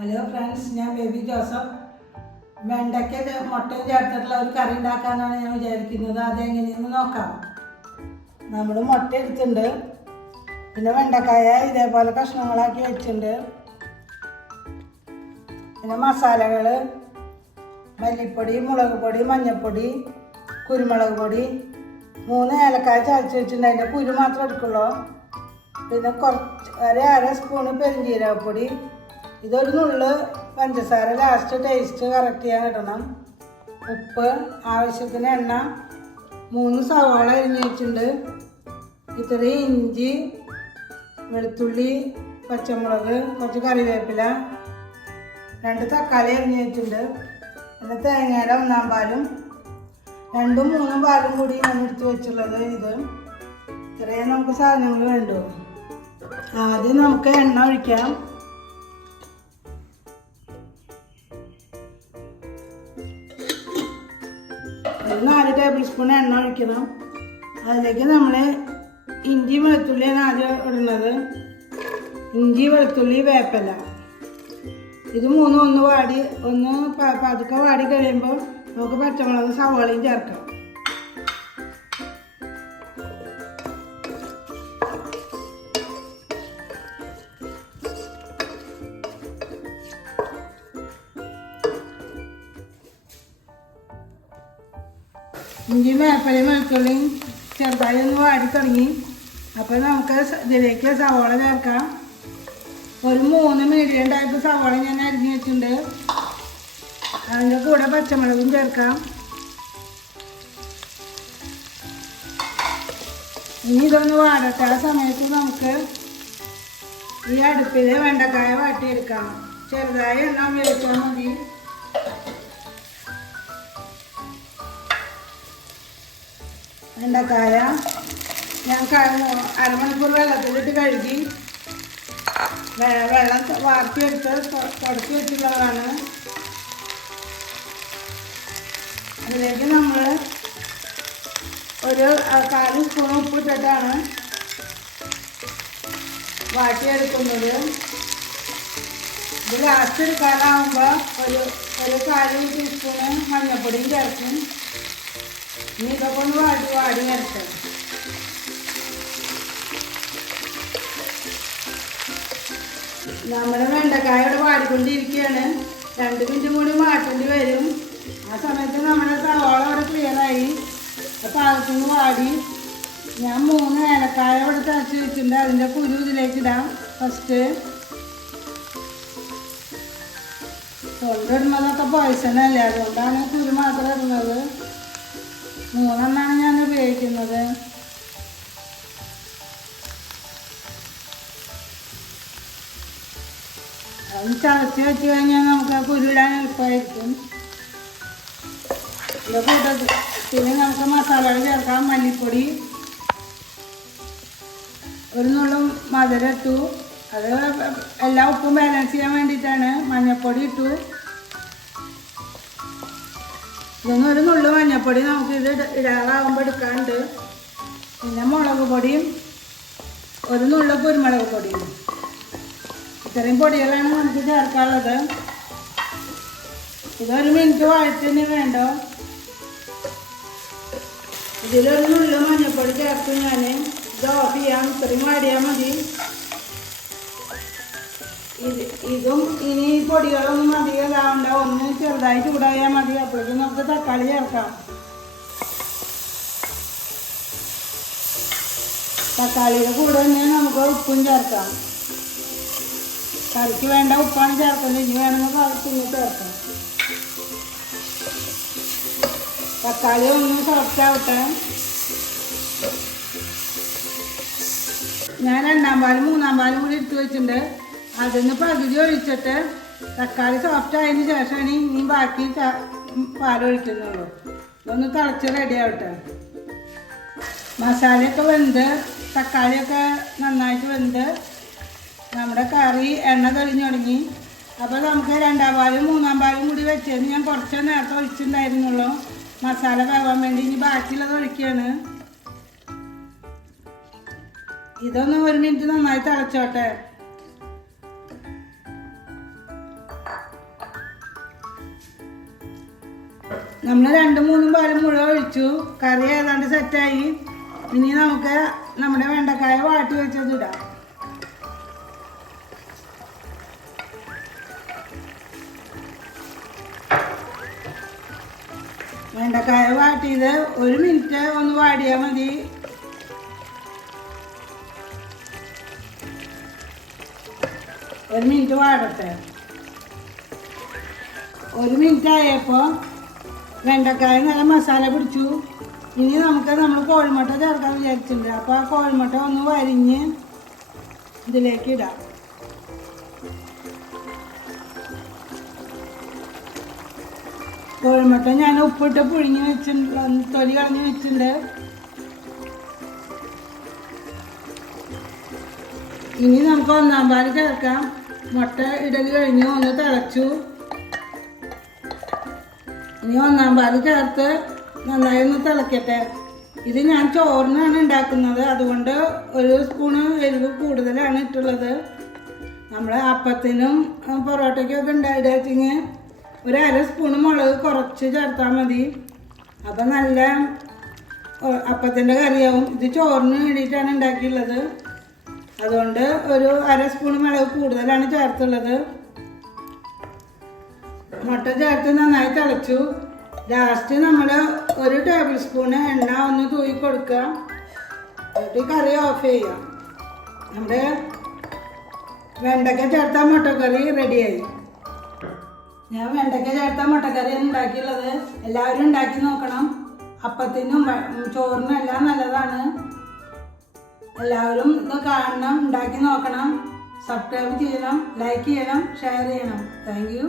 Hello friends, ഞാൻ baby Joseph. വെണ്ടയ്ക്ക മുട്ടയും ചേർത്തിട്ടുള്ള ഒരു കറി ഉണ്ടാക്കാനാണ് ഞാൻ വിചാരിക്കുന്നത്. അതെങ്ങനെയെന്ന് നോക്കാം. നമ്മൾ മുട്ട എടുത്തിട്ടുണ്ട്, പിന്നെ വെണ്ടക്കായ ഇതേപോലെ കഷ്ണങ്ങളാക്കി വെച്ചിട്ടുണ്ട്, പിന്നെ മസാലകൾ മല്ലിപ്പൊടി, മുളക് പൊടി, മഞ്ഞൾപ്പൊടി, കുരുമുളക് പൊടി, 3 ഏലക്കായ ചതച്ച് വെച്ചിട്ടുണ്ട്. അതിൻ്റെ കുരു മാത്രം എടുക്കുള്ളൂ. പിന്നെ അര സ്പൂണ് പെരുംജീരകപ്പൊടി, ഇതൊരു നുള്ള് പഞ്ചസാര ലാസ്റ്റ് ടേസ്റ്റ് കറക്റ്റ് ചെയ്യാൻ ഇടണം. ഉപ്പ്, ആവശ്യത്തിന് എണ്ണ, 3 സവാള അരിഞ്ഞ് വെച്ചിട്ടുണ്ട്, ഇത്രയും ഇഞ്ചി, വെളുത്തുള്ളി, പച്ചമുളക്, കുറച്ച് കറിവേപ്പില, 2 തക്കാളി അരിഞ്ഞ് വെച്ചിട്ടുണ്ട്, പിന്നെ തേങ്ങയുടെ 1/4 പാലും 2ഉം 3ഉം പാലും കൂടി ഞാൻ എടുത്ത് വെച്ചുള്ളത്. ഇത്രയും നമുക്ക് സാധനങ്ങൾ വേണ്ടു. ആദ്യം നമുക്ക് എണ്ണ ഒഴിക്കാം. ഒരു 4 ടേബിൾ സ്പൂൺ എണ്ണ ഒഴിക്കണം. അതിലേക്ക് നമ്മൾ ഇഞ്ചി വെളുത്തുള്ളിയാണ് ആദ്യം ഇടുന്നത്. ഇഞ്ചി, വെളുത്തുള്ളി, വേപ്പില, ഇത് 3 ഒന്ന് പതുക്കെ വാടി കഴിയുമ്പോൾ നമുക്ക് പച്ചമുളക്, സവാളയും ചേർക്കാം. ഇഞ്ചി, വേപ്പിലയും വെളുത്തുള്ളിയും ചെറുതായി ഒന്ന് വാടി തുടങ്ങി. അപ്പോൾ നമുക്ക് ഇതിലേക്ക് സവാള ചേർക്കാം. ഒരു 3 മീഡിയം ടൈപ്പ് സവാള ഞാൻ അരിഞ്ഞ് വെച്ചിട്ടുണ്ട്. അതിൻ്റെ കൂടെ പച്ചമുളകും ചേർക്കാം. ഇനി ഇതൊന്ന് വാടട്ടെ. ആ സമയത്ത് നമുക്ക് ഈ അടുപ്പിൽ വെണ്ടക്കായ വാട്ടിയെടുക്കാം. ചെറുതായി എണ്ണ ഉപയോഗിച്ചാൽ മതി. വെണ്ടക്കായ ഞാൻ അരമണിക്കൂർ വെള്ളത്തിലിട്ട് കഴുകി വെള്ളം വാർത്തിയെടുത്ത് തുടക്കി വെച്ചിട്ടുള്ളതാണ്. അതിലേക്ക് നമ്മൾ ഒരു 1/4 സ്പൂൺ ഉപ്പിട്ടിട്ടാണ് വാട്ടിയെടുക്കുന്നത്. ഇത് ലാസ്റ്റ് എടുക്കാനാവുമ്പോൾ ഒരു 1/4 ടീസ്പൂണ് മഞ്ഞൾപ്പൊടിയും ചേർക്കും. ഇനി ഇതൊക്കെ ഒന്ന് വാടി വരട്ടെ. നമ്മുടെ വെണ്ടക്കായ ഇവിടെ വാടിക്കൊണ്ടിരിക്കുകയാണ്. 2 മിനിറ്റ് കൂടി മാറ്റേണ്ടി വരും. ആ സമയത്ത് നമ്മുടെ സവാള അവിടെ ക്ലിയറായി പാകത്തുനിന്ന് വാടി. ഞാൻ 3 ഏലക്കായ ഇവിടെ തരച്ച് വെച്ചിട്ടുണ്ട്. അതിൻ്റെ കുരു ഇതിലേക്ക് ഇടാം. ഫസ്റ്റ് തൊണ്ടിടുന്നതൊക്കെ പോയ്സണല്ലേ, അതുകൊണ്ടാണ് കുരു മാത്രം ഇടുന്നത്. 3 എണ്ണമാണ് ഞാൻ ഉപയോഗിക്കുന്നത്. അത് ചതച്ച് വെച്ച് കഴിഞ്ഞാൽ നമുക്ക് ആ കുരുവിടാൻ എളുപ്പമായിരിക്കും. ഇതിൻ്റെ കൂട്ടത്തിൽ നമുക്ക് മസാലകൾ ചേർക്കാം. മല്ലിപ്പൊടി, ഒരു നുള്ളും മധുരം ഇട്ടു. അത് എല്ലാ ഉപ്പും ബാലൻസ് ചെയ്യാൻ വേണ്ടിയിട്ടാണ്. മഞ്ഞൾപ്പൊടി ഇട്ടു. ഒരു നുള്ളു മഞ്ഞൾപ്പൊടി നമുക്ക് ഇത് ഇടാറാകുമ്പോൾ എടുക്കാണ്ട്. പിന്നെ മുളക് പൊടിയും ഒരു നുള്ളു കുരുമുളക് പൊടിയും. ഇത്രയും പൊടികളാണ് നമുക്ക് ചേർക്കാനുള്ളത്. ഇതൊരു മിനിറ്റ് വഴറ്റിന് വേണ്ടോ. ഇതിലൊരു നുള്ളു മഞ്ഞൾപ്പൊടി ചേർത്ത് ഞാൻ ഇത് ഓഫ് ചെയ്യാം. ഇത്രയും വാടിയാൽ മതി. ഇതും ഇനി പൊടികളൊന്നും അധികം ഇതാവണ്ട. ഒന്ന് ചെറുതായി ചൂടായാൽ മതി. അപ്പോഴേക്കും നമുക്ക് തക്കാളി ചേർക്കാം. തക്കാളിയുടെ കൂടെ തന്നെ നമുക്ക് ഉപ്പും ചേർക്കാം. കറിക്ക് വേണ്ട ഉപ്പാണ് ചേർക്കുന്നത്. ഇനി വേണമെങ്കിൽ പിന്നെ ചേർക്കാം. തക്കാളി ഒന്ന് സോഫ്റ്റ് ആവട്ടെ. ഞാൻ 2-ാം പാലും 3-ാം പാലും കൂടി ഇട്ട് വെച്ചിട്ടുണ്ട്. അതിന് പകുതി ഒഴിച്ചിട്ട് തക്കാളി സോഫ്റ്റ് ആയതിന് ശേഷമാണ് ഇനി ബാക്കി പാലൊഴിക്കുന്നുള്ളൂ. ഒന്ന് തിളച്ച് റെഡി ആവട്ടെ. മസാലയൊക്കെ വെന്ത് തക്കാളിയൊക്കെ നന്നായിട്ട് വെന്ത് നമ്മുടെ കറി എണ്ണ തെളിഞ്ഞു തുടങ്ങി. അപ്പോൾ നമുക്ക് 2-ാം പാലും 3-ാം പാലും കൂടി വെച്ചതിന് ഞാൻ കുറച്ച് നേരത്തെ ഒഴിച്ചിട്ടുണ്ടായിരുന്നുള്ളൂ മസാല വേവാൻ വേണ്ടി. ഇനി ബാക്കിയുള്ളത് ഒഴിക്കുകയാണ്. ഇതൊന്ന് 1 മിനിറ്റ് നന്നായി തിളച്ചോട്ടെ. നമ്മൾ 2-3 പാല് മുഴുവൻ ഒഴിച്ചു. കറി ഏതാണ്ട് സെറ്റായി. ഇനി നമുക്ക് നമ്മുടെ വെണ്ടക്കായ വാട്ടി വെച്ചത് ഇടാം. വെണ്ടക്കായ വാട്ടിയത് 1 മിനിറ്റ് ഒന്ന് വാടിയാൽ മതി. ഒരു മിനിറ്റ് വാടട്ടെ. 1 മിനിറ്റ് ആയപ്പോൾ വെണ്ടക്കായ നല്ല മസാല പിടിച്ചു. ഇനി നമ്മൾ കോഴിമുട്ട ചേർക്കാൻ വിചാരിച്ചിട്ടുണ്ട്. അപ്പോൾ ആ കോഴിമുട്ട ഒന്ന് വരിഞ്ഞ് ഇതിലേക്ക് ഇടാം. കോഴിമുട്ട ഞാൻ ഉപ്പിട്ട് പുഴുങ്ങി വെച്ചിട്ടുണ്ട്, തൊലി കളഞ്ഞ് വെച്ചിട്ടുണ്ട്. ഇനി നമുക്ക് 1-ാം പാല് ചേർക്കാം. മുട്ട ഇടൽ കഴിഞ്ഞ് ഒന്ന് തിളച്ചു. ഇനി 1-ാം പാല് ചേർത്ത് നന്നായി ഒന്ന് തിളക്കട്ടെ. ഇത് ഞാൻ ചോറിനാണ് ഉണ്ടാക്കുന്നത്, അതുകൊണ്ട് 1 സ്പൂണ് എരിവ് കൂടുതലാണ് ഇട്ടുള്ളത്. നമ്മൾ അപ്പത്തിനും പൊറോട്ടയ്ക്കൊക്കെ ഉണ്ടായിട്ടെങ്കിൽ 1/2 സ്പൂണ് മുളക് കുറച്ച് ചേർത്താൽ മതി. അപ്പം നല്ല അപ്പത്തിൻ്റെ കറിയാവും. ഇത് ചോറിന് വേണ്ടിയിട്ടാണ് ഉണ്ടാക്കിയുള്ളത്, അതുകൊണ്ട് 1/2 സ്പൂണ് മുളക് കൂടുതലാണ് ചേർത്തുള്ളത്. മുട്ട ചേർത്ത് നന്നായി തിളച്ചു. ലാസ്റ്റ് നമ്മൾ 1 ടേബിൾ സ്പൂണ് എണ്ണ ഒന്ന് തൂക്കി കൊടുക്കുക. എന്നിട്ട് കറി ഓഫ് ചെയ്യാം. നമ്മുടെ വെണ്ടയ്ക്ക ചേർത്ത മുട്ടക്കറി റെഡിയായി. ഞാൻ വെണ്ടയ്ക്ക ചേർത്ത മുട്ടക്കറിയാണ് ഉണ്ടാക്കിയുള്ളത്. എല്ലാവരും ഉണ്ടാക്കി നോക്കണം. അപ്പത്തിനും ചോറിനും എല്ലാം നല്ലതാണ്. എല്ലാവരും ഇത് കാണണം, ഉണ്ടാക്കി നോക്കണം. സബ്സ്ക്രൈബ് ചെയ്യണം, ലൈക്ക് ചെയ്യണം, ഷെയർ ചെയ്യണം. Thank you.